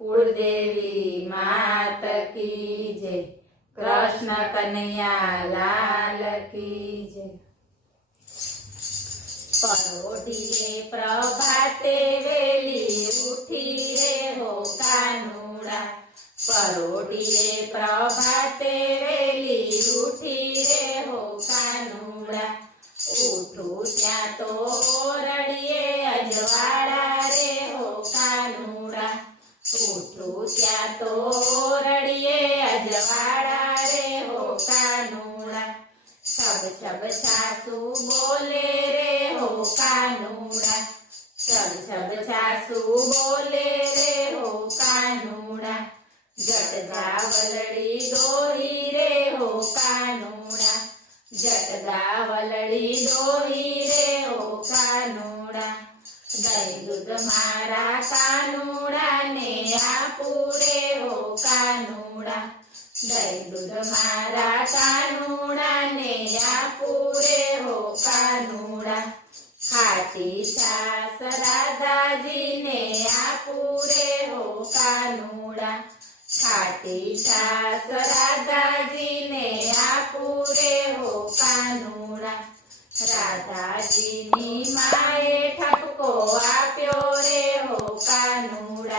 कुलदेवी मात की जय। कृष्ण कन्हैया लाल की जय। परोढिये प्रभाते वेली उठी रे हो कानुड़ा। परोढिये प्रभाते वेली उठी रे हो कानुड़ा। उठू त्या तो ओरड़िए अजवाड़ा रे हो कानुड़ा। उठू त्या तो ओरड़िए अजवाड़ा रे हो कानुड़ा। छब छब छासू बोले रे हो कानुड़ा। छब छब छासू बोले रे हो कानुड़ा। जट गावलड़ी दोही रे हो कानुड़ा। जट गावलड़ी दोही रे हो कानुड़ा। दही दूध मारा कानुड़ा ने आपू रे हो कानुड़ा। दही दूध मारा कानुड़ा ने आपू रे हो कानुड़ा। खाटी छास राधाजी ने आपू रे हो कानुड़ा। खाटी छास राधाजी ने आपू रे हो कानुड़ा। राधाजीनी माए ठपको आप्यो रे हो कानुड़ा।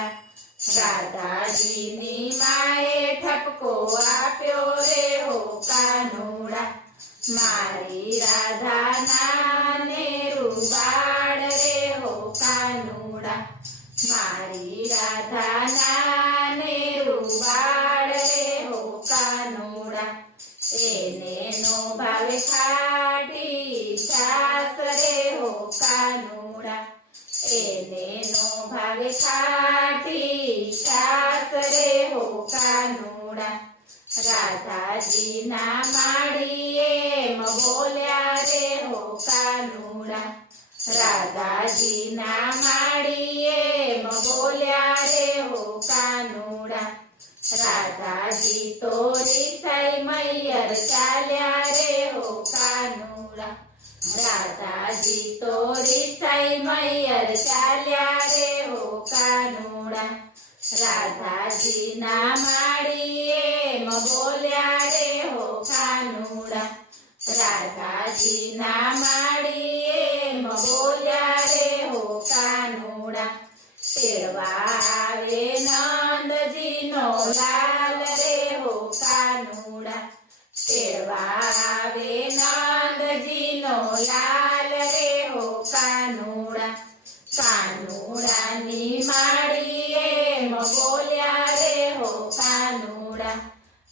राधाजीनी माए ठपको आप्यो रे हो कानुड़ा। मारी राधा नाने रुबाड़ रे हो कानुड़ा। मारी राधा नाने रुबाड़ रे हो कानुड़ा। एने नो भावे खाटी छास रे हो कानुड़ा। एने नो भावे खाटी छास रे हो कानुड़ा। राधाजी ना माड़िए म बोल्या रे हो कानुड़ा। राधाजी ना माड़िए म बोल्या रे हो कानुड़ा। राधाजी तोरी साई मैयर चाल्या रे हो कानुड़ा। राधाजी तोरी साई मैयर चाल्या रे हो कानुड़ा। राधाजी ना माड़िए म बोल्या रे हो कानुड़ा। राधाजी ना माड़िए म बोल्या रे हो कानुड़ा। तेड़वा आवे नंदजी नो लाल रे हो कानुड़ा। तेड़वा आवे नंदजी नो लाल रे हो कानुड़ा। कानुड़ा नी माड़िए म बोल्या रे हो कानुड़ा।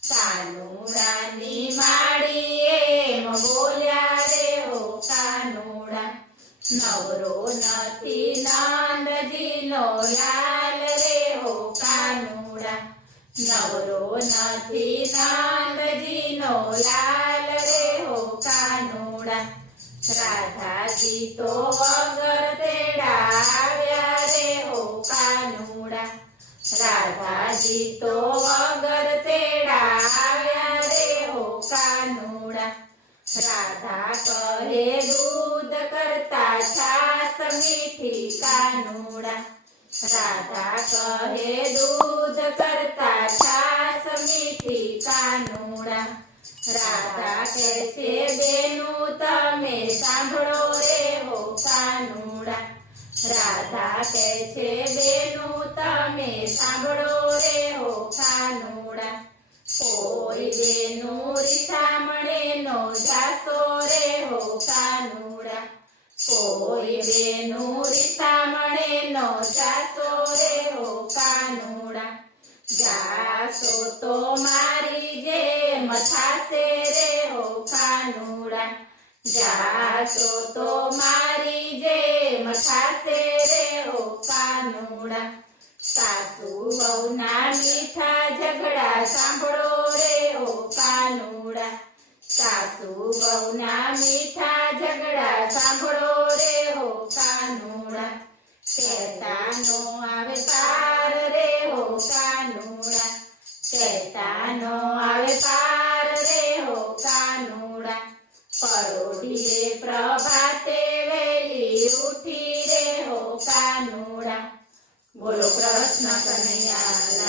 कानुड़ा नी माड़िए म बोल्या रे हो कानुड़ा। नवरो नथी नंदजी नो लाल रे हो कानुड़ा। नवरो नथी नंदजी नो लाल रे हो कानुड़ा। राधाजी तो वगर तेड़ा आव्या रे हो कानुड़ा। राधाजी तो वगर तेड़ा आव्या रे हो कानुड़ा। राधा कहे दूध करता छास मीठी कानुड़ा। राधा कहे दूध करता छास मीठी कानुड़ा। राधा कहते बेनु तमे सांभळो रे हो कानुड़ा। राधा कहते बेनु तमे सांभळो रे हो कानुड़ा। कोई बेनु रिसामणे नो जासो रे हो कानुड़ा। कोई बेनु रिसामणे नो जासो रे हो कानुड़ा। जासो तो मारी जे मथासे रे हो कानुड़ा। जासो तो मारी जे मथासे रे हो कानुड़ा। सासू वहुना मीठा झगड़ा सांभळो रे हो कानुड़ा। सासू वहुना मीठा झगड़ा सांभळो रे हो कानुड़ा। कहता नो आवे पार रे हो कानुड़ा। कहता नो आवे पार रे हो कानुड़ा। परोढिये प्रभाते वेली उठी रे हो कानुड़ा। બોલો કૃષ્ણ કનૈયા